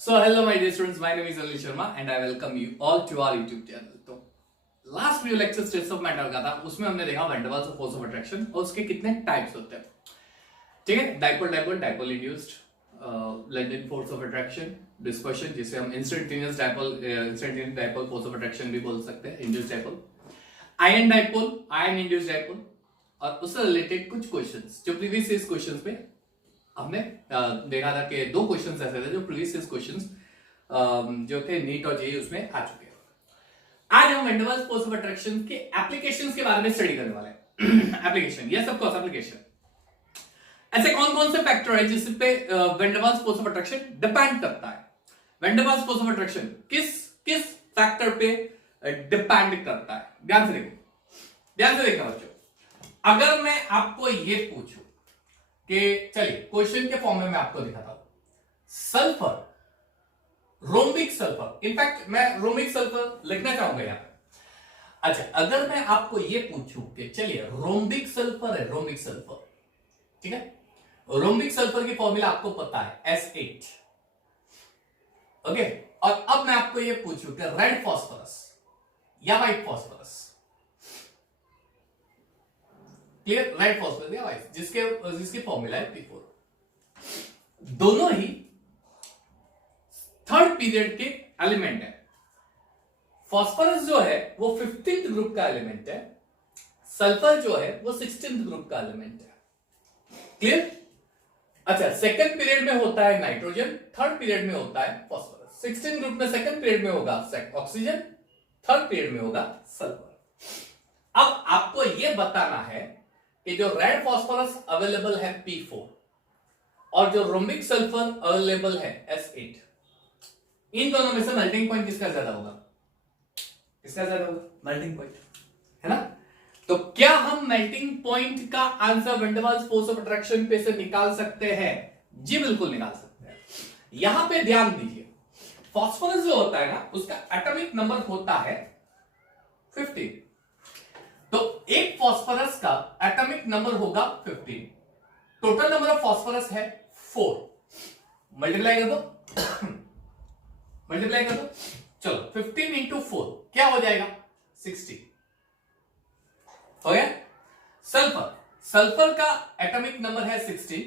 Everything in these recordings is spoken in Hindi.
So hello my dear students, my name is Anil Sharma and I welcome you all to our YouTube channel. तो last video lecture states of matter का था, उसमें हमने देखा van der Waals of force of attraction और उसके कितने टाइप्स होते हैं. ठीक है, dipole induced, landed force of attraction, dispersion जिसे हम instantaneous dipole force of attraction भी बोल सकते हैं, induced dipole, ion induced dipole और उससे रिलेटेड कुछ क्वेश्चंस जो प्रीवियस ईयर क्वेश्चंस में हमने देखा था कि दो क्वेश्चंस ऐसे थे जो प्रीवियस ईयर क्वेश्चंस जो थे नीट और जेईई उसमें आ चुके हैं. आज हम van der Waals force of attraction के एप्लीकेशंस के बारे में स्टडी करने वाले हैं. Application, yes of course application. ऐसे कौन कौन से फैक्टर है जिस पे van der Waals force of attraction depend करता है. Van der Waals force of attraction किस फैक्टर पे डिपेंड करता है. ध्यान से देखना बच्चों. अगर मैं आपको ये पूछूं कि चलिए क्वेश्चन के फॉर्म में मैं आपको दिखाता हूं, सल्फर, रोम्बिक सल्फर, इनफैक्ट मैं रोम्बिक सल्फर लिखना चाहूंगा यहां पे. अच्छा, अगर मैं आपको ये पूछूं कि चलिए रोम्बिक सल्फर है, रोम्बिक सल्फर, ठीक है, रोम्बिक सल्फर की फॉर्मूला आपको पता है S8. ओके, और अब मैं आपको ये पूछूं कि रेड फॉस्फोरस या white phosphorus, clear, red phosphorus या व्हाइट, जिसकी फॉर्मूला है P4, दोनों ही थर्ड पीरियड के एलिमेंट है. फॉस्फोरस जो है वो 15th ग्रुप का एलिमेंट है, सल्फर जो है वो 16th ग्रुप का एलिमेंट है. क्लियर. अच्छा, सेकंड पीरियड में होता है नाइट्रोजन, थर्ड पीरियड में होता है फॉस्फोरस. 16th ग्रुप में सेकंड पीरियड में होगा ऑक्सीजन, थर्ड पीरियड में होगा सल्फर. अब आपको यह बताना है कि जो रेड फॉस्फोरस अवेलेबल है P4 और जो रोम्बिक सल्फर अवेलेबल है S8, इन दोनों में से मेल्टिंग पॉइंट किसका ज्यादा होगा? किसका ज्यादा होगा? मेल्टिंग पॉइंट, है ना. तो क्या हम मेल्टिंग पॉइंट का answer van der Waals force of attraction पे से निकाल सकते हैं? जी बिल्कुल निकाल सकते हैं. यहां पे ध्यान दीजिए, फॉस्फोरस जो होता है ना, उसका एटॉमिक नंबर होता है 15. तो एक फॉस्फोरस का एटॉमिक नंबर होगा 15. टोटल नंबर ऑफ फॉस्फोरस है 4. मल्टीप्लाई कर दो मल्टीप्लाई कर दो. चलो 15 इंटू 4 क्या हो जाएगा? 60. हो गया. सल्फर का एटॉमिक नंबर है 16,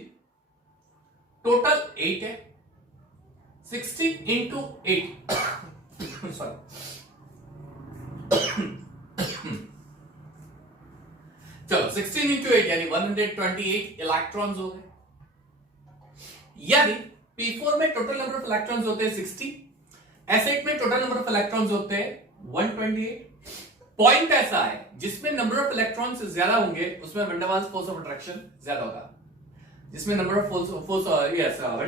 टोटल 8 है. 16 इंटू 8 सॉरी चलो 16 इंटू 8 यानी 128 इलेक्ट्रॉन्स हो गए. यानी P4 में टोटल नंबर ऑफ इलेक्ट्रॉन्स होते हैं 60, S8 में टोटल नंबर ऑफ इलेक्ट्रॉन्स होते हैं 128. पॉइंट ऐसा है जिसमें नंबर ऑफ इलेक्ट्रॉन्स ज्यादा होंगे उसमें van der Waals force of attraction ज्यादा होगा. जिसमें number of van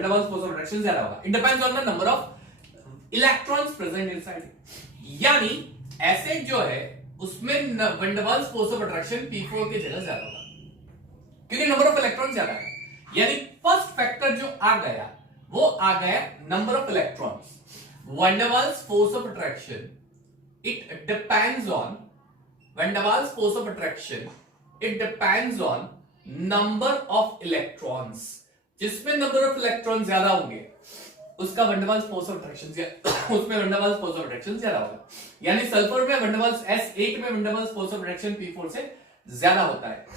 der Waals force of attraction ज्यादा होगा. It depends on the number of electrons present inside. यानी S8 जो है उसमें van der Waals force of attraction P4 की जगह ज्यादा होगा क्योंकि नंबर ऑफ इलेक्ट्रॉन ज्यादा है. यानी फर्स्ट फैक्टर जो आ गया वो आ गया number of electrons. Van der Waals force of attraction it depends on van der Waals force of attraction, it depends on number of electrons. जिसमें नंबर ऑफ इलेक्ट्रॉन ज्यादा होंगे उसका van der Waals force of attraction उसमें van der Waals force of attraction ज्यादा होगा. यानी सल्फर में वैन डर वाल्स S8 में van der Waals force of attraction P4 से ज्यादा होता है.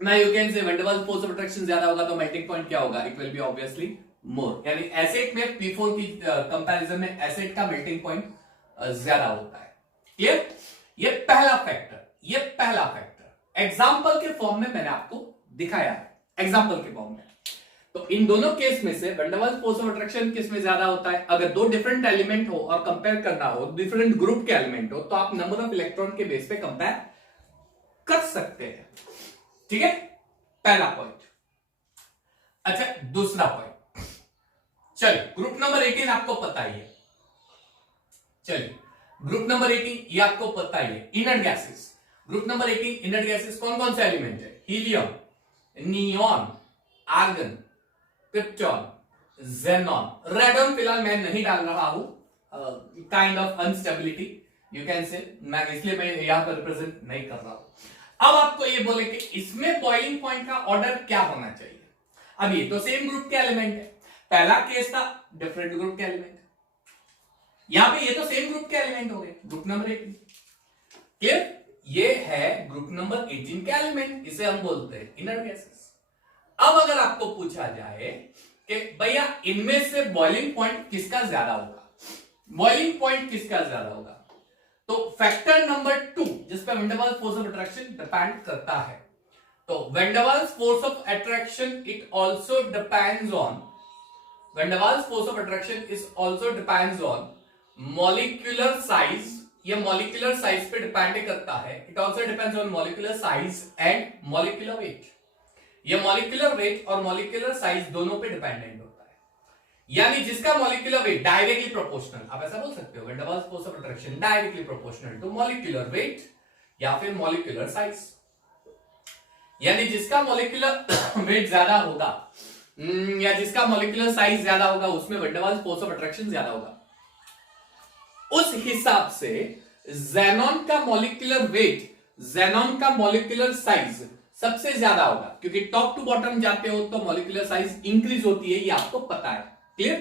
Now you can say van der Waals force of attraction ज्यादा होगा तो मेल्टिंग पॉइंट क्या होगा? It will be obviously more. यानी S8 में P4 की कंपैरिजन में S8 का मेल्टिंग पॉइंट ज्यादा होता है. क्लियर. ये पहला फैक्टर एग्जांपल के फॉर्म में मैंने आपको दिखाया है. एग्जांपल के फॉर्म में तो इन दोनों केस में से van der Waals force of attraction किस में ज्यादा होता है? अगर दो डिफरेंट एलिमेंट हो और कंपेयर करना हो, डिफरेंट ग्रुप के एलिमेंट हो, तो आप नंबर ऑफ इलेक्ट्रॉन के बेस पे कंपेयर कर सकते हैं. ठीक है, पहला पॉइंट. अच्छा, दूसरा पॉइंट. चलिए ग्रुप नंबर 18 आपको पता ही है. चलिए ग्रुप नंबर 18 ये आपको पता ही है, inert gases. Group number 18 inert gases कौन कौन से एलिमेंट है? Helium, neon, argon, krypton, xenon. Radon फिलहाल मैं नहीं डाल रहा हूं, kind of unstability you can say, मैं इसलिए मैं यहां पर रिप्रेजेंट नहीं कर रहा हूं. अब आपको ये बोले कि इसमें बॉइलिंग पॉइंट का ऑर्डर क्या होना चाहिए. अब ये तो सेम ग्रुप के एलिमेंट है, पहला केस था डिफरेंट ग्रुप के एलिमेंट, यहां पे ये तो सेम ग्रुप के एलिमेंट हो गए, ग्रुप नंबर 18। क्लियर? ये है ग्रुप नंबर 18 के एलिमेंट, इसे हम बोलते हैं इनर गैसेस। अब अगर आपको पूछा जाए कि भैया इनमें से बॉइलिंग पॉइंट किसका ज्यादा होगा, बॉइलिंग पॉइंट किसका ज्यादा होगा, तो फैक्टर नंबर 2 जिस पे van der Waals force of attraction depend करता है, तो van der Waals force of attraction it also depends on, van der Waals force of attraction is also depends on molecular size, ये मॉलिक्यूलर साइज पे डिपेंड करता है, it also depends on molecular size and molecular weight, ये मॉलिक्यूलर वेट और मॉलिक्यूलर साइज दोनों पे डिपेंडेंट होता है, यानी जिसका मॉलिक्यूलर वेट डायरेक्टली प्रोपोर्शनल, आप ऐसा बोल सकते हो van der Waals force of attraction directly proportional to molecular weight या फिर मॉलिक्यूलर साइज, यानी जिसका मॉलिक्यूलर वेट ज्यादा होगा या जिसका मॉलिक्यूलर साइज ज्यादा होगा उसमें van der Waals force of attraction ज्यादा होगा, उस हिसाब से ज़ेनॉन का मॉलिक्यूलर वेट, ज़ेनॉन का मॉलिक्यूलर साइज सबसे ज्यादा होगा, क्योंकि टॉप टू बॉटम जाते हो तो मॉलिक्यूलर साइज इंक्रीज होती है, ये आपको पता है। क्लियर?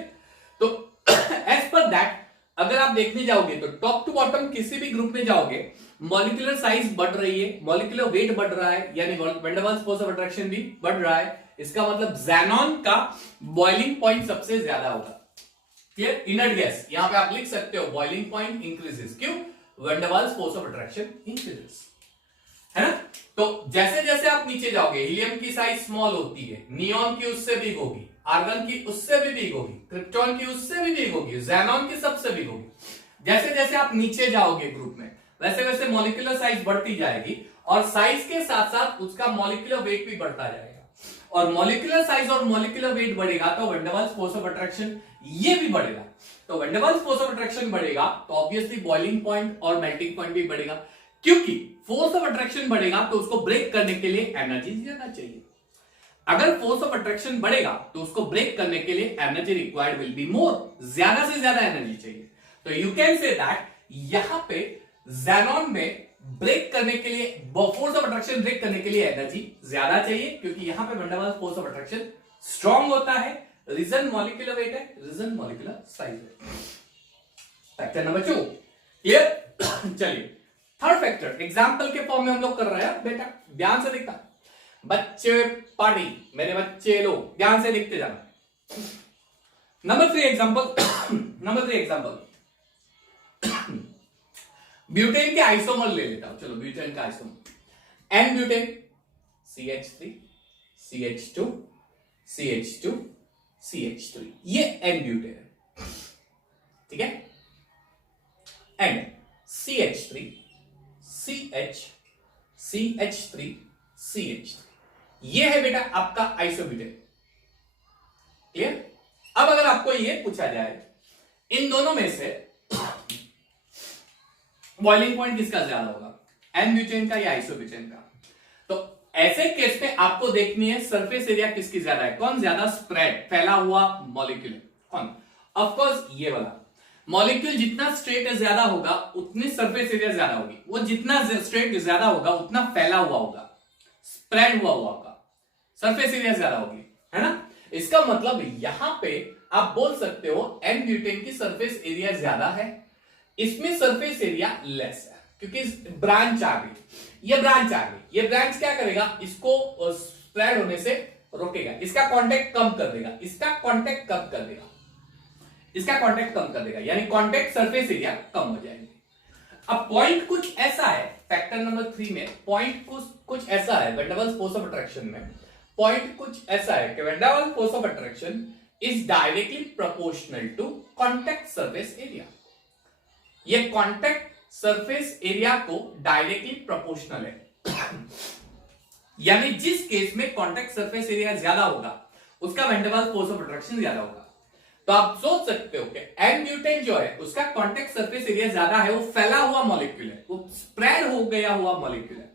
तो एज पर दैट अगर आप देखने जाओगे तो टॉप टू बॉटम किसी भी ग्रुप में जाओगे मॉलिक्यूलर साइज बढ़ रही है, मॉलिक्यूलर वेट बढ़ रहा है, यानी van der Waals force of attraction भी बढ़ रहा है, इसका मतलब ज़ेनॉन का बॉइलिंग पॉइंट सबसे ज्यादा होगा। क्लियर? इनर्ट गैस, यहां पे आप लिख सकते हो बॉइलिंग पॉइंट इंक्रीजेस, क्यों? Van der Waals force of attraction increases, है ना? तो जैसे जैसे आप नीचे जाओगे हीलियम की साइज स्मॉल होती है, नियॉन की उससे बिग होगी, आर्गन की उससे भी बिग होगी, क्रिप्टॉन की उससे भी बिग होगी, ज़ेनॉन की सबसे बिग होगी। जैसे जैसे आप नीचे जाओगे ग्रुप में वैसे वैसे मॉलिक्यूलर साइज बढ़ती जाएगी और साइज के साथ साथ उसका मॉलिक्यूलर वेट भी बढ़ता जाएगा, और मॉलिक्यूलर साइज और मॉलिक्यूलर वेट बढ़ेगा तो van der Waals force of attraction ये भी बढ़ेगा, तो van der Waals force of attraction बढ़ेगा तो ऑब्वियसली बॉइलिंग पॉइंट और मेल्टिंग पॉइंट भी बढ़ेगा, क्योंकि फोर्स ऑफ अट्रैक्शन बढ़ेगा तो उसको ब्रेक करने के लिए एनर्जी ज्यादा चाहिए। अगर फोर्स ऑफ अट्रैक्शन बढ़ेगा तो उसको ब्रेक करने के लिए energy required will be more, ज्यादा से ज्यादा एनर्जी चाहिए। तो यू कैन से दैट यहां पे ज़ेनॉन में ब्रेक करने के लिए, फोर्स ऑफ अट्रैक्शन ब्रेक करने के लिए एनर्जी ज्यादा चाहिए, क्योंकि यहां पे van der Waals force of attraction strong होता है, रीजन मॉलिक्यूलर वेट है, रीजन मॉलिक्यूलर साइज है। Factor number 2 clear? चलिए थर्ड फैक्टर एग्जांपल के फॉर्म में हम लोग कर रहे हैं, बेटा ध्यान से देखना, बच्चे पार्टी, मेरे बच्चे लोग ध्यान से देखते जाना। नंबर 3 एग्जांपल ब्यूटेन के आइसोमर ले लेता हूं, चलो ब्यूटेन का isomer N butane CH3 CH2 CH2 CH3, ये एन ब्यूटेन है, ठीक है, and CH3 CH CH3 CH3, ये है बेटा आपका आइसोब्यूटेन। क्लियर? अब अगर आपको ये पूछा जाए इन दोनों में से बॉइलिंग पॉइंट किसका ज्यादा होगा, एन ब्यूटेन का या आइसोब्यूटेन का, तो ऐसे केस में आपको देखनी है सरफेस एरिया किसकी ज्यादा है, कौन ज्यादा स्प्रेड फैला हुआ मॉलिक्यूल है, कौन? ऑफ कोर्स ये वाला मॉलिक्यूल जितना स्ट्रेट ज्यादा होगा उतनी सरफेस एरिया ज्यादा होगी, वो जितना स्ट्रेट ज्यादा होगा उतना फैला हुआ होगा, स्प्रेड हुआ होगा, सरफेस एरिया ज्यादा होगी, है ना? इसका मतलब यहां पे आप बोल सकते हो एन ब्यूटेन की सरफेस एरिया ज्यादा है, इसमें सरफेस एरिया लेस है, क्योंकि ब्रांच आ गई, ये ब्रांच आ गई, ये ब्रांच क्या करेगा, इसको स्प्रेड होने से रोकेगा, इसका कांटेक्ट कम कर देगा, इसका कांटेक्ट कम कर देगा, इसका कांटेक्ट कम कर देगा, यानी कांटेक्ट सरफेस एरिया कम हो जाएगी। अब पॉइंट कुछ ऐसा है, फैक्टर नंबर 3 में पॉइंट कुछ ऐसा है van der Waals force of attraction में, पॉइंट कुछ ऐसा है कि van der Waals force of attraction is directly proportional to contact surface area, ये कांटेक्ट सरफेस एरिया को डायरेक्टली प्रोपोर्शनल है, यानी जिस केस में कांटेक्ट सरफेस एरिया ज्यादा होगा उसका van der Waals force of attraction ज्यादा होगा। तो आप सोच सकते हो कि एन ब्यूटेन जो है उसका कांटेक्ट सरफेस एरिया ज्यादा है, वो फैला हुआ मॉलिक्यूल है, वो स्प्रेड हो गया हुआ मॉलिक्यूल है।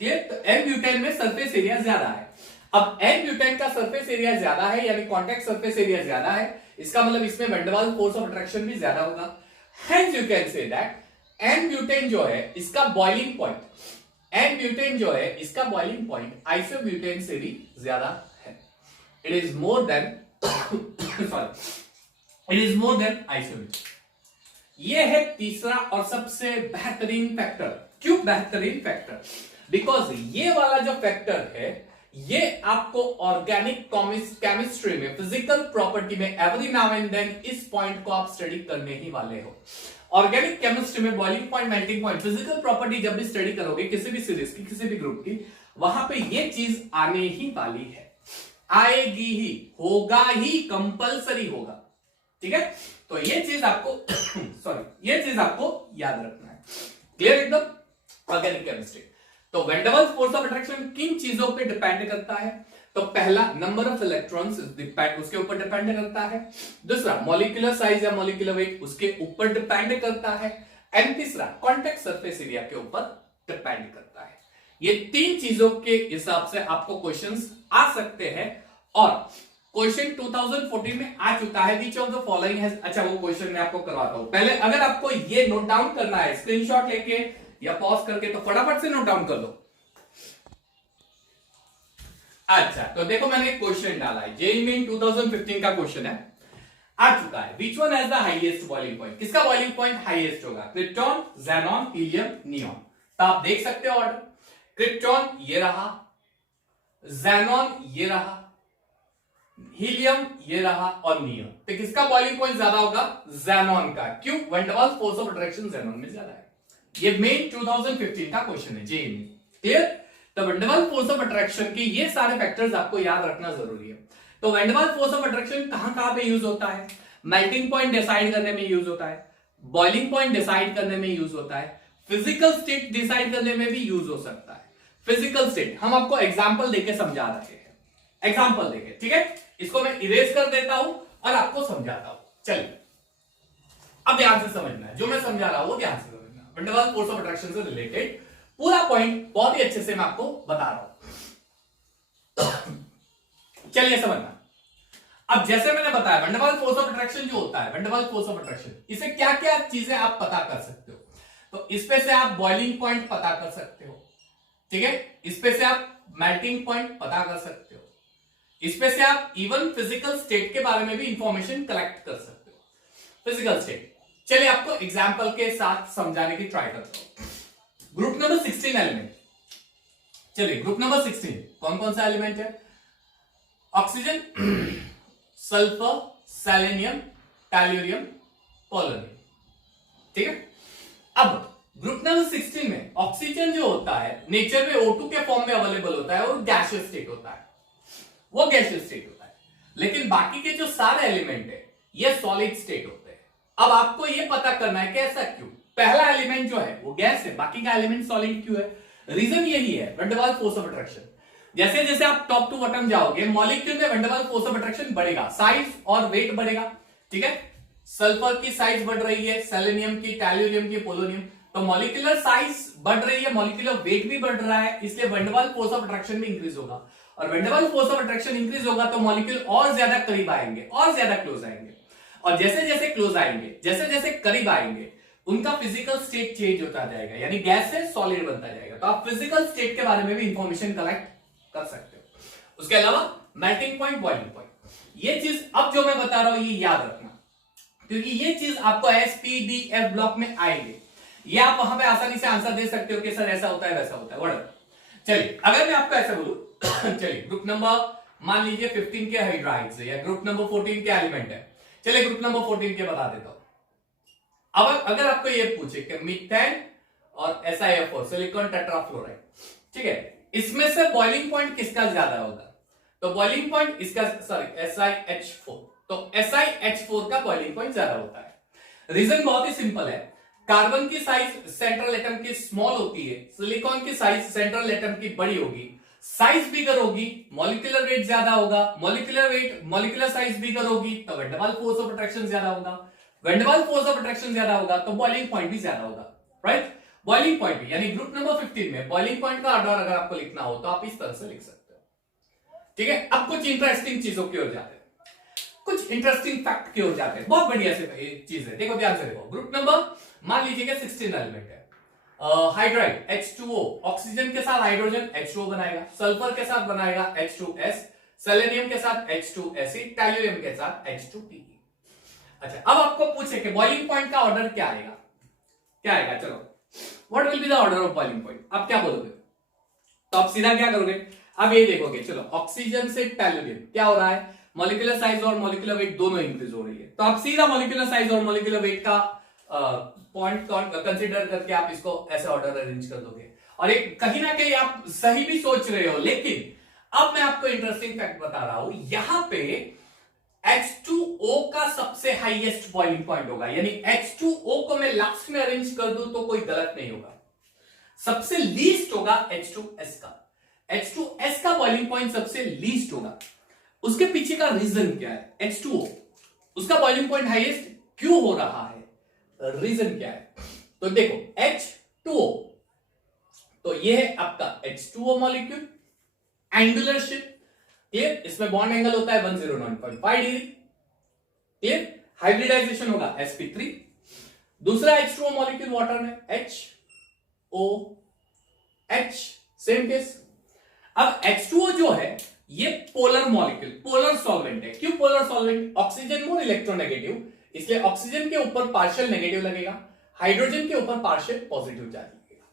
क्लियर? तो एन ब्यूटेन में सरफेस एरिया ज्यादा है। अब एन ब्यूटेन का सरफेस एरिया ज्यादा है यानी कांटेक्ट सरफेस एरिया ज्यादा है, इसका मतलब इसमें van der Waals force of attraction भी ज्यादा होगा। Hence you can say that n butane जो है इसका बॉइलिंग पॉइंट, एन ब्यूटेन जो है इसका बॉइलिंग पॉइंट आइसोब्यूटेन से भी ज्यादा है, it is more than sorry, it is more than isolation. ये है तीसरा और सबसे बेहतरीन फैक्टर। क्यों बेहतरीन फैक्टर? बिकॉज ये वाला जो फैक्टर है ये आपको ऑर्गेनिक केमिस्ट्री में, फिजिकल प्रॉपर्टी में एवरी नाउ एंड देन इस पॉइंट को आप स्टडी करने ही वाले हो। ऑर्गेनिक केमिस्ट्री में boiling point, melting point, physical property जब भी स्टडी करोगे किसी भी सीरीज की, किसी भी ग्रुप की, वहां पे ये चीज आने ही वाली है, आएगी ही, होगा ही, कंपलसरी होगा। ठीक है, तो ये चीज आपको सॉरी, ये चीज आपको याद रखना है। क्लियर एकदम? Organic chemistry. तो van der Waals force of attraction किन चीजों पे डिपेंड करता है? तो पहला, नंबर ऑफ इलेक्ट्रॉन्स उसके ऊपर डिपेंड करता है। दूसरा, मॉलिक्यूलर साइज या मॉलिक्यूलर वेट उसके ऊपर डिपेंड करता है। एंड तीसरा, कांटेक्ट सरफेस एरिया के ऊपर डिपेंड करता है। ये तीन चीजों के हिसाब से आपको क्वेश्चंस आ सकते हैं। और क्वेश्चन 2014 में आ चुका है, which of the following has, अच्छा वो क्वेश्चन मैं आपको करवाता हूं। पहले अगर आपको ये नोट डाउन करना है स्क्रीनशॉट लेके या पॉज करके, तो फटाफट से नोट डाउन कर लो। अच्छा, तो देखो मैंने एक क्वेश्चन डाला है, जेईई मेन 2015 का क्वेश्चन है, आ चुका है। Which one has the highest boiling point? किसका बॉइलिंग पॉइंट हाईएस्ट होगा? Krypton, xenon, helium, neon. तो आप देख सकते हो ऑर्डर, क्रिप्टॉन ये रहा, ज़ेनॉन ये रहा, हीलियम ये रहा और नियॉन। तो किसका बॉइलिंग पॉइंट ज्यादा होगा? ज़ेनॉन का। क्यों? Van der Waals force of attraction xenon में ज्यादा है। ये मेन 2015 का क्वेश्चन है जेईई में। क्लियर? तो van der Waals force of attraction के ये सारे फैक्टर्स आपको याद रखना जरूरी है। तो van der Waals force of attraction कहां पे यूज होता है? मेल्टिंग पॉइंट डिसाइड करने में यूज होता है, बॉइलिंग पॉइंट डिसाइड करने में यूज होता है, फिजिकल स्टेट डिसाइड करने में भी यूज हो सकता है। फिजिकल स्टेट हम आपको एग्जाम्पल देके समझा रहे हैं, एग्जाम्पल देके। ठीक है, इसको मैं इरेज कर देता हूं और आपको समझाता हूं। चलिए, अब ध्यान से समझना है, जो मैं समझा रहा हूं वो ध्यान से समझना। Van der Waals force of attraction से रिलेटेड पूरा पॉइंट बहुत ही अच्छे से मैं आपको बता रहा हूं। चलिए समझना। अब जैसे मैंने बताया, van der Waals force of attraction जो होता है, van der Waals force of attraction, इसे क्या क्या चीजें आप पता कर सकते हो? तो इस पे से आप बॉइलिंग पॉइंट पता कर सकते हो। ठीक है, इस पे से आप मेल्टिंग पॉइंट पता कर सकते हो। इस पे से आप इवन फिजिकल स्टेट के बारे में भी इंफॉर्मेशन कलेक्ट कर सकते हो। फिजिकल स्टेट, चलिए आपको एग्जांपल के साथ समझाने की ट्राई करता हूं। ग्रुप नंबर 16 एलिमेंट, चलिए ग्रुप नंबर 16 कौन कौन सा एलिमेंट है? Oxygen, sulphur, selenium, tellurium, polonium. ठीक है, अब ग्रुप नंबर 16 में ऑक्सीजन जो होता है नेचर में O2 के फॉर्म में अवेलेबल होता है और गैसियस स्टेट होता है, वो गैसियस स्टेट होता है। लेकिन बाकी के जो सारे एलिमेंट है ये सॉलिड स्टेट होते हैं। अब आपको ये पता करना है कि ऐसा क्यों? पहला एलिमेंट जो है वो गैस है, बाकी का एलिमेंट सॉलिड क्यों है? रीजन यही है, van der Waals force of attraction. जैसे जैसे आप टॉप टू बॉटम जाओगे, मॉलिक्यूल में van der Waals force of attraction बढ़ेगा, साइज और वेट बढ़ेगा। ठीक है, सल्फर की साइज बढ़ रही है, सेलेनियम की, टैल्यूरियम की, पोलोनियम, तो मॉलिक्यूलर साइज बढ़ रही है, मॉलिक्यूलर वेट भी बढ़ रहा है, इसलिए van der Waals force of attraction भी इंक्रीज होगा। और van der Waals force of attraction increase होगा तो मॉलिक्यूल और ज्यादा करीब आएंगे, और ज्यादा क्लोज आएंगे। और जैसे जैसे क्लोज आएंगे, जैसे जैसे करीब आएंगे, उनका फिजिकल स्टेट चेंज होता जाएगा, यानी गैस से सॉलिड बनता जाएगा। तो आप फिजिकल स्टेट के बारे में भी इंफॉर्मेशन कलेक्ट कर सकते हो। उसके अलावा मेल्टिंग पॉइंट, बॉइलिंग पॉइंट, ये चीज अब जो मैं बता रहा हूं ये याद रखना, क्योंकि ये चीज आपको SPDF ब्लॉक में आएंगे। ये आप वहां पे आसानी से आंसर दे सकते हो कि सर ऐसा होता है, वैसा होता है, व्हाटएवर। चलिए, अगर मैं आपको ऐसा बोलूं चलिए ग्रुप नंबर मान लीजिए 15 के हाइड्राइड्स है, या ग्रुप नंबर 14 के एलिमेंट है, चलिए ग्रुप नंबर 14 के बता देता हूं। अब अगर आपको ये पूछे कि मीथेन और SiF4 सिलिकॉन टेट्राफ्लोराइड, ठीक है, इसमें से बॉइलिंग पॉइंट किसका ज्यादा होगा? तो बॉइलिंग पॉइंट इसका, सॉरी SiH4, तो SiH4 का बॉइलिंग पॉइंट ज्यादा होता है। रीजन बहुत ही सिंपल है, कार्बन की साइज सेंट्रल एटम की स्मॉल होती है, सिलिकॉन की साइज सेंट्रल एटम की बड़ी होगी, साइज बिगर होगी, मॉलिक्यूलर वेट ज्यादा होगा, मॉलिक्यूलर साइज बिगर होगी तो van der Waals force of attraction ज्यादा होगा, van der Waals force of attraction ज्यादा होगा तो बॉइलिंग पॉइंट भी ज्यादा होगा, राइट? बॉइलिंग पॉइंट भी, यानी ग्रुप नंबर 15 में बॉइलिंग पॉइंट का ऑर्डर अगर आपको लिखना हो तो आप इस तरह से लिख सकते हो। ठीक है, अब कुछ इंटरेस्टिंग चीजों की ओर जाते हैं, कुछ इंटरेस्टिंग फैक्ट की ओर जाते हैं, बहुत बढ़िया से चीज है। देखो ध्यान से देखो, ग्रुप नंबर मान लीजिए कि 16 एलिमेंट है, हाइड्राइड H2O, ऑक्सीजन के साथ हाइड्रोजन H2O बनाएगा, सल्फर के साथ बनाएगा H2S, सेलेनियम के साथ H2Ase, टैल्यूरियम के साथ H2Pe। अच्छा, अब आपको पूछे कि बॉइलिंग पॉइंट का ऑर्डर क्या आएगा, क्या आएगा? चलो, what will be the order of boiling point? आप क्या बोलोगे? तो आप सीधा क्या करोगे? अब ये देखोगे, चलो ऑक्सीजन से टैल्यूरियम क्या हो रहा है, मॉलिक्यूलर साइज और मॉलिक्यूलर वेट दोनों इंक्रीज हो रही है। तो आप सीधा मॉलिक्यूलर साइज और मॉलिक्यूलर वेट का पॉइंट कंसीडर करके आप इसको ऐसे ऑर्डर अरेंज कर दोगे। और एक कहीं ना कहीं आप सही भी सोच रहे हो, लेकिन अब मैं आपको इंटरेस्टिंग फैक्ट बता रहा हूं। यहां पे H2O का सबसे हाईएस्ट बॉइलिंग पॉइंट होगा, यानी H2O को मैं लास्ट में अरेंज कर दूं तो कोई गलत नहीं होगा। सबसे लीस्ट होगा H2S का, H2S का बॉइलिंग पॉइंट सबसे लीस्ट होगा। उसके पीछे का रीजन क्या है? H2O उसका बॉइलिंग पॉइंट हाईएस्ट क्यों हो रहा है, रीजन क्या है? तो देखो H2O, तो ये है आपका H2O molecule, angular ship, clear? इसमें बॉन्ड एंगल होता है 109.5 डिग्री, क्लियर? हाइब्रिडाइजेशन होगा sp3। दूसरा H2O मॉलिक्यूल वाटर में HOH, सेम केस। अब H2O जो है ये पोलर मॉलिक्यूल, पोलर सॉल्वेंट है। क्यों polar solvent? Oxygen more electronegative, इसलिए ऑक्सीजन के ऊपर पार्शियल नेगेटिव लगेगा, हाइड्रोजन के ऊपर पार्शियल पॉजिटिव चार्ज लगेगा,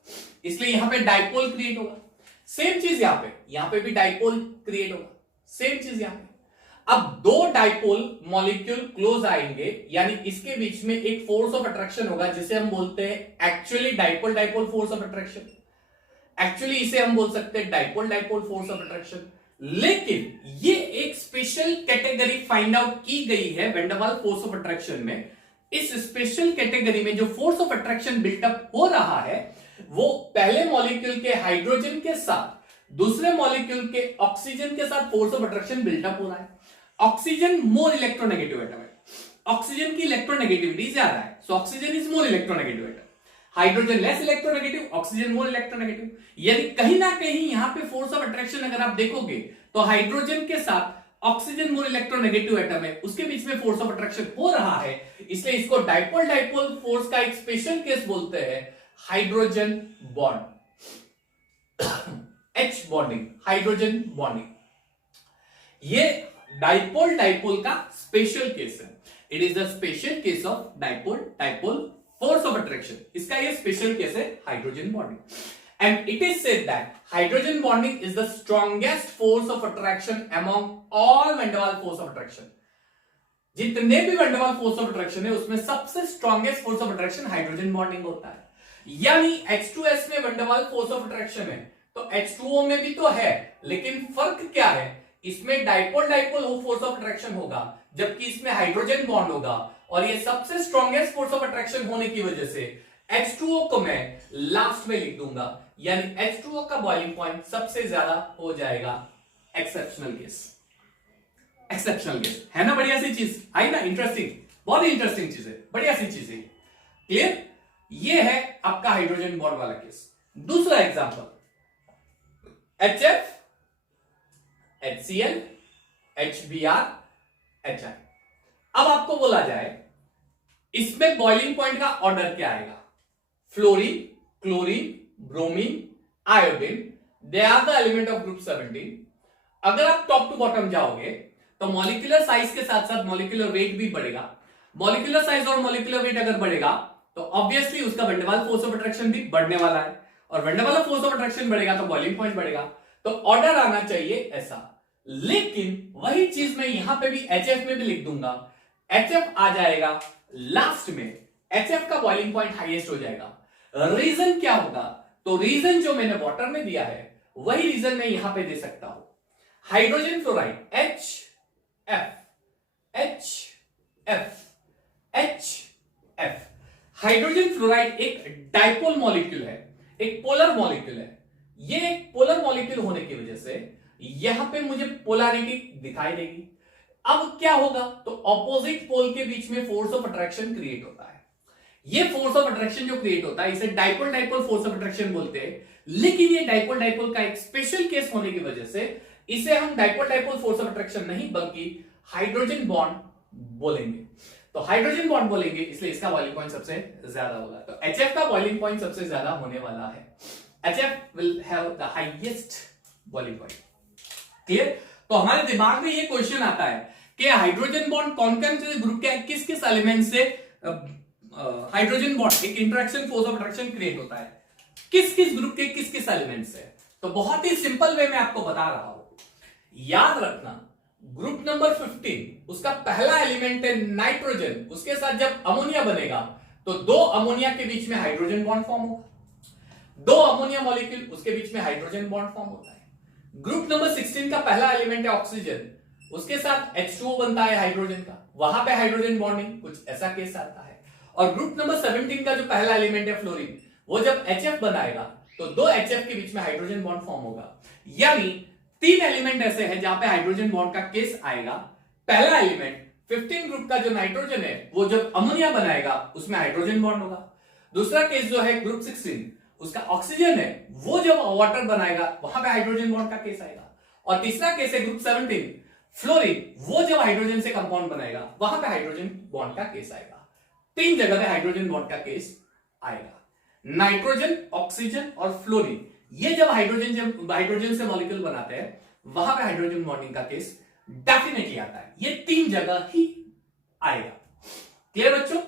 इसलिए यहां पे डाइपोल क्रिएट होगा। सेम चीज यहां पे भी डाइपोल क्रिएट होगा, सेम चीज यहां पे। अब दो डाइपोल मॉलिक्यूल क्लोज आएंगे, यानी इसके बीच में एक फोर्स ऑफ अट्रैक्शन होगा जिसे हम बोलते हैं actually dipole dipole force of attraction. Actually इसे हम बोल सकते हैं dipole dipole force of attraction, लेकिन ये एक स्पेशल कैटेगरी फाइंड आउट की गई है van der Waals force of attraction में। इस स्पेशल कैटेगरी में जो फोर्स ऑफ अट्रैक्शन बिल्टअप हो रहा है वो पहले मॉलिक्यूल के हाइड्रोजन के साथ दूसरे मॉलिक्यूल के ऑक्सीजन के साथ फोर्स ऑफ अट्रैक्शन बिल्टअप हो रहा है। ऑक्सीजन मोर इलेक्ट्रोनेगेटिव एटम है, ऑक्सीजन की इलेक्ट्रोनेगेटिविटी ज्यादा है, so oxygen is more electronegative atom. Hydrogen less electronegative, oxygen more electronegative. यानी कहीं ना कहीं यहां पे फोर्स ऑफ अट्रैक्शन अगर आप देखोगे तो हाइड्रोजन के साथ ऑक्सीजन मोर इलेक्ट्रोनेगेटिव एटम है, उसके बीच में फोर्स ऑफ अट्रैक्शन हो रहा है, इसलिए इसको डाइपोल डाइपोल फोर्स का एक स्पेशल केस बोलते हैं, hydrogen bond, H bonding, hydrogen bonding. ये डाइपोल डाइपोल का स्पेशल केस है। It is the special case of dipole dipole force of attraction. इसका ये स्पेशल केस है hydrogen bonding. And it is said that hydrogen bonding is the strongest force of attraction among all van der Waals force of attraction. जितने भी van der Waals force of attraction है उसमें सबसे strongest force of attraction hydrogen bonding होता है। यानी H2S में van der Waals force of attraction है तो H2O में भी तो है, लेकिन फर्क क्या है? इसमें dipole dipole force of attraction होगा जबकि इसमें हाइड्रोजन बॉन्ड होगा। और ये सबसे स्ट्रॉन्गेस्ट फोर्स ऑफ अट्रैक्शन होने की वजह से H2O को मैं लास्ट में लिख दूंगा, यानी H2O का बॉइलिंग पॉइंट सबसे ज्यादा हो जाएगा। एक्सेप्शनल केस, एक्सेप्शनल केस है ना? बढ़िया सी चीज आई ना, इंटरेस्टिंग, बहुत ही इंटरेस्टिंग चीज है, बढ़िया सी चीज है। क्लियर? ये है आपका हाइड्रोजन बॉन्ड वाला केस। दूसरा example HF, HCl, HBr, HI। अब आपको बोला जाए इसमें बॉइलिंग पॉइंट का ऑर्डर क्या आएगा? Fluorine, chlorine, bromine, iodine, they are the element of group 17। अगर आप टॉप टू बॉटम जाओगे तो मॉलिक्यूलर साइज के साथ साथ मॉलिक्यूलर वेट भी बढ़ेगा। मॉलिक्यूलर साइज और मॉलिक्यूलर वेट अगर बढ़ेगा तो ऑब्वियसली उसका van der Waals force of attraction भी बढ़ने वाला है, और van der Waals force of attraction बढ़ेगा तो बॉइलिंग पॉइंट बढ़ेगा। तो ऑर्डर आना चाहिए ऐसा, लेकिन वही चीज मैं यहां पे भी HF में भी लिख दूंगा। HF आ जाएगा लास्ट में, HF का बॉइलिंग पॉइंट हाईएस्ट हो जाएगा। रीजन क्या होगा? तो रीजन जो मैंने वाटर में दिया है वही रीजन मैं यहां पे दे सकता हूं। Hydrogen fluoride HF, HF, HF। Hydrogen fluoride एक डाइपोल मॉलिक्यूल है, एक पोलर मॉलिक्यूल है। ये एक पोलर मॉलिक्यूल होने की वजह से यहां पे मुझे पोलैरिटी दिखाई देगी। अब क्या होगा? तो ऑपोजिट पोल के बीच में फोर्स ऑफ अट्रैक्शन क्रिएट होता है। ये फोर्स ऑफ अट्रैक्शन जो क्रिएट होता है इसे dipole dipole force of attraction बोलते हैं, लेकिन ये डाइपोल डाइपोल का एक स्पेशल केस होने की वजह से इसे हम dipole dipole force of attraction नहीं बल्कि हाइड्रोजन बॉन्ड बोलेंगे। तो हाइड्रोजन बॉन्ड बोलेंगे इसलिए इसका बॉइलिंग पॉइंट सबसे ज्यादा होगा। तो HF का बॉइलिंग पॉइंट सबसे ज्यादा होने वाला है। HF will have the highest boiling point. Clear? तो हमारे दिमाग में ये क्वेश्चन आता है कि हाइड्रोजन बॉन्ड कौन कौन से ग्रुप के किस किस एलिमेंट से हाइड्रोजन बॉन्ड एक interaction force of attraction create होता है, किस किस ग्रुप के किस किस एलिमेंट से। तो बहुत ही सिंपल वे में आपको बता रहा हूं, याद रखना ग्रुप नंबर 15 उसका पहला एलिमेंट है नाइट्रोजन, उसके साथ जब अमोनिया बनेगा तो दो अमोनिया के बीच में हाइड्रोजन बॉन्ड फॉर्म होगा, दो अमोनिया मॉलिक्यूल उसके बीच में हाइड्रोजन बॉन्ड फॉर्म होता है। ग्रुप नंबर 16 का पहला एलिमेंट है ऑक्सीजन, उसके साथ H2O बनता है हाइड्रोजन का, वहां पे हाइड्रोजन बॉन्डिंग, कुछ ऐसा केस आता है। और ग्रुप नंबर 17 का जो पहला एलिमेंट है फ्लोरीन, वो जब HF बनाएगा तो दो HF के बीच में हाइड्रोजन बॉन्ड फॉर्म होगा। यानी तीन एलिमेंट ऐसे हैं जहां पे हाइड्रोजन बॉन्ड का केस आएगा। पहला एलिमेंट 15 ग्रुप का जो नाइट्रोजन है वो जब अमोनिया बनाएगा उसमें हाइड्रोजन बॉन्ड होगा। दूसरा केस जो है ग्रुप 16 उसका ऑक्सीजन है, वो जब वाटर बनाएगा वहां पे हाइड्रोजन बॉन्ड का केस आएगा। और तीसरा केस है ग्रुप 17 फ्लोरीन, वो जब हाइड्रोजन से कंपाउंड बनाएगा वहां पे हाइड्रोजन बॉन्ड का केस आएगा। तीन जगह पे हाइड्रोजन बॉन्ड का केस आएगा, नाइट्रोजन, ऑक्सीजन और फ्लोरीन। ये जब हाइड्रोजन से मॉलिक्यूल बनाते हैं वहां पे हाइड्रोजन बॉन्डिंग का केस डेफिनेटली आता है। ये तीन जगह ही आएगा। क्लियर बच्चों?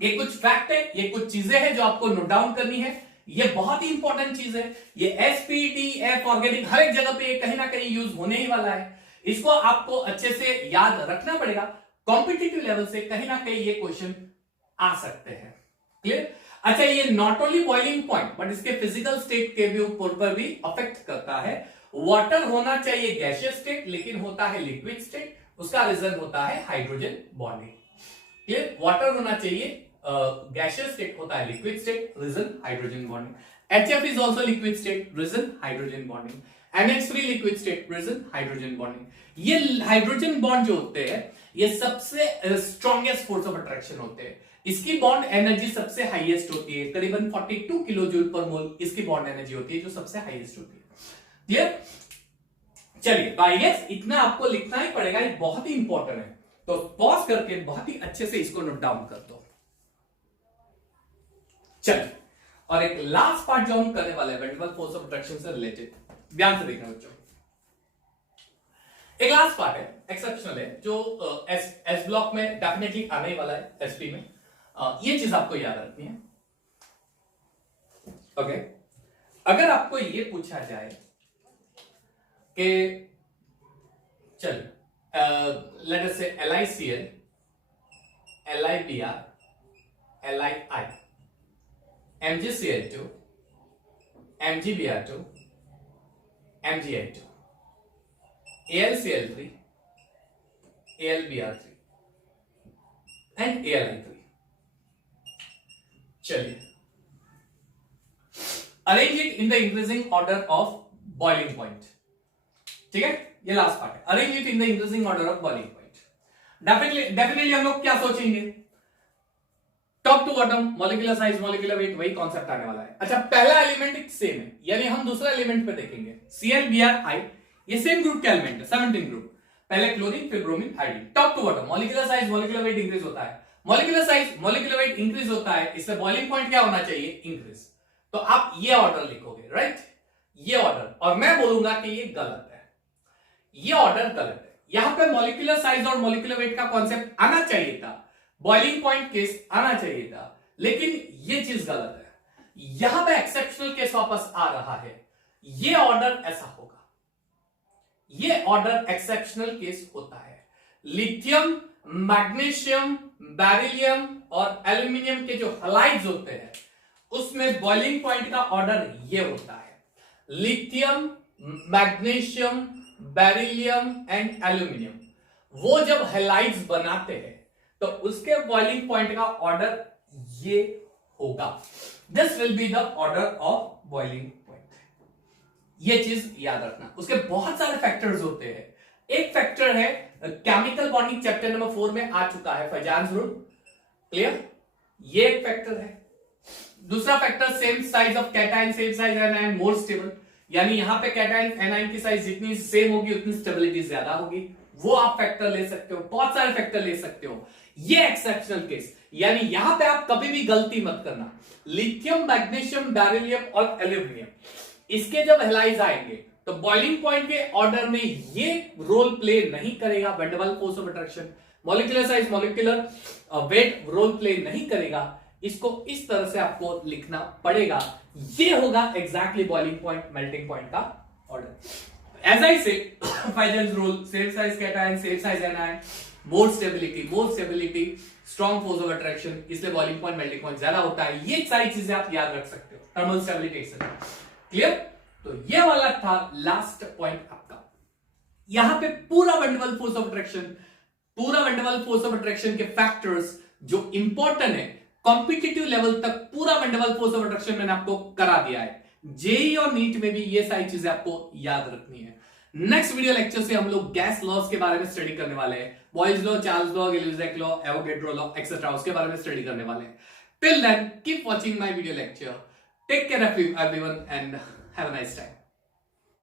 ये कुछ फैक्ट है, ये कुछ चीजें हैं जो आपको नोट डाउन करनी है। ये बहुत ही इंपॉर्टेंट चीज है। ये SPTF ऑर्गेनिक हर एक जगह पे कहीं ना कहीं यूज होने ही वाला है। इसको आपको अच्छे से याद रखना पड़ेगा। कॉम्पिटिटिव लेवल से कहीं ना कहीं ये क्वेश्चन आ सकते हैं। क्लियर? अच्छा, ये not only boiling point but इसके फिजिकल स्टेट के भी ऊपर पर भी अफेक्ट करता है। वाटर होना चाहिए गैसियस स्टेट लेकिन होता है लिक्विड स्टेट, उसका रीजन होता है हाइड्रोजन बॉन्डिंग। क्लियर? वाटर होना चाहिए गैसियस स्टेट, होता है liquid state, reason hydrogen bonding. HF is also liquid state, reason hydrogen bonding. NH3 liquid state, reason hydrogen bonding. ये हाइड्रोजन बॉन्ड जो होते हैं ये सबसे स्ट्रॉन्गेस्ट फोर्स ऑफ अट्रैक्शन होते हैं। इसकी बॉन्ड एनर्जी सबसे हाईएस्ट होती है, करीबन 42 किलो जूल पर मोल इसकी बॉन्ड एनर्जी होती है जो सबसे हाईएस्ट होती है। क्लियर? चलिए, बाय गेस इतना आपको लिखना ही पड़ेगा, ये बहुत ही इंपॉर्टेंट है। तो पॉज करके बहुत ही अच्छे से इसको नोट डाउन कर दो। चलिए, और एक लास्ट पार्ट जो हम करने वाले हैं वेंडरवाल्स फोर्स ऑफ अट्रैक्शन से रिलेटेड, ध्यान से देखना बच्चों। एक लास्ट पार्ट है, एक्सेप्शनल है, जो एस ब्लॉक में डेफिनेटली आने वाला है, एसपी में। ये चीज आपको याद रखनी है। ओके, अगर आपको ये पूछा जाए कि चल लेट अस से LiCl, LiBr, Li, MgCl2, MgBr2, MgI2, AlCl3, AlBr3 and AlI3। चलिए, arrange it in the increasing order of boiling point. ठीक है, ये लास्ट पार्ट है, arrange it in the increasing order of boiling point. Definitely हम लोग क्या सोचेंगे, top to bottom, molecular size, molecular weight, वही कॉन्सेप्ट आने वाला है। अच्छा, पहला एलिमेंट सेम है, यानी हम दूसरा एलिमेंट पे देखेंगे ClBrI, ये सेम ग्रुप का एलिमेंट है, 17 ग्रुप। पहले क्लोरीन, फिर bromine, hydrogen. Top to bottom, molecular size, molecular weight increase होता है, molecular size, molecular weight increase होता है, इसलिए बॉइलिंग पॉइंट क्या होना चाहिए, इंक्रीज। तो आप ये ऑर्डर लिखोगे, राइट, ये ऑर्डर, और मैं बोलूंगा कि ये गलत है, ये ऑर्डर गलत है। यहां पे मॉलिक्यूलर साइज और मॉलिक्यूलर वेट का कॉन्सेप्ट आना चाहिए था, बॉइलिंग पॉइंट केस आना चाहिए था, लेकिन ये चीज गलत है। यहां पे एक्सेप्शनल केस वापस आ रहा है, ये ऑर्डर ऐसा होगा, ये ऑर्डर एक्सेप्शनल केस होता है। लिथियम, मैग्नीशियम, बेरिलियम और एल्यूमिनियम के जो हैलाइड्स होते हैं उसमें बॉइलिंग पॉइंट का ऑर्डर ये होता है, lithium, magnesium, beryllium and aluminium. वो जब हैलाइड्स बनाते हैं तो उसके बॉइलिंग पॉइंट का ऑर्डर ये होगा, this will be the order of boiling point. ये चीज याद रखना। उसके बहुत सारे फैक्टर्स होते हैं। एक फैक्टर है केमिकल बॉन्डिंग, चैप्टर नंबर 4 में आ चुका है, फैजान्स रूल। क्लियर? ये एक फैक्टर है। दूसरा factor same size of cation, same size anion, more stable, यानी यहां पे कैटायन एनायन की साइज जितनी सेम होगी उतनी स्टेबिलिटी ज्यादा होगी, वो आप फैक्टर ले सकते हो। बहुत सारे फैक्टर ले सकते हो। ये एक्सेप्शनल केस, यानी यहां पे आप कभी भी गलती मत करना। लिथियम, मैग्नीशियम, बेरिलियम और एल्यूमिनियम, इसके जब हैलाइड्स आएंगे तो बॉइलिंग पॉइंट के ऑर्डर में ये रोल प्ले नहीं करेगा van der Waals force of attraction. Molecular size, molecular weight role play नहीं करेगा। इसको इस तरह से आपको लिखना पड़ेगा। ये होगा exactly boiling point, melting point का order. As I say Fajans rule, same size cation, same size anion, more stability, strong force of attraction, इसलिए बॉइलिंग पॉइंट, मेल्टिंग पॉइंट ज्यादा होता है। ये सारी चीजें आप याद रख सकते हो थर्मल स्टेबिलिटी। क्लियर? तो ये वाला था लास्ट पॉइंट आपका। यहां पे पूरा van der Waals force of attraction, पूरा van der Waals force of attraction के फैक्टर्स जो इंपॉर्टेंट है कॉम्पिटिटिव लेवल तक, पूरा van der Waals force of attraction मैंने आपको करा दिया है। जेई और नीट में भी ये सारी चीजें आपको याद रखनी है। नेक्स्ट वीडियो लेक्चर से हम लोग गैस लॉज के बारे में स्टडी करने वाले हैं। बॉयल्स लॉ, चार्ल्स लॉ, इलियास लॉ, एवोगैड्रो लॉ एक्सेट्रा, उसके बारे में स्टडी करने वाले हैं। Till then keep watching my video lecture. Take care of everyone and have a nice time.